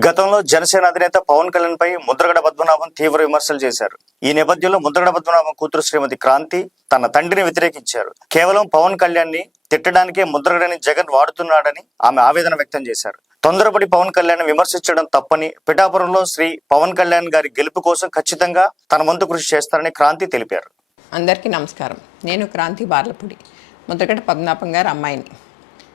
గతంలో జనసేన అధినేత పవన్ కళ్యాణ్ పై ముద్రగడ పద్మనాభం తీవ్ర విమర్శలు చేశారు. ఈ నేపథ్యంలో ముద్రగడ పద్మనాభం కూతురు శ్రీమతి క్రాంతి తన తండ్రిని వ్యతిరేకించారు. కేవలం పవన్ కళ్యాణ్ని తిట్టడానికే ముద్రగడని జగన్ వాడుతున్నాడని ఆమె ఆవేదన వ్యక్తం చేశారు. తొందరపడి పవన్ కళ్యాణ్ విమర్శించడం తప్పని పిఠాపురంలో శ్రీ పవన్ కళ్యాణ్ గారి గెలుపు కోసం ఖచ్చితంగా తన వంతు కృషి చేస్తారని క్రాంతి తెలిపారు. అందరికీ నమస్కారం. నేను క్రాంతి బార్లపూడి ముద్రగడ పద్మనాభం గారు అమ్మాయిని.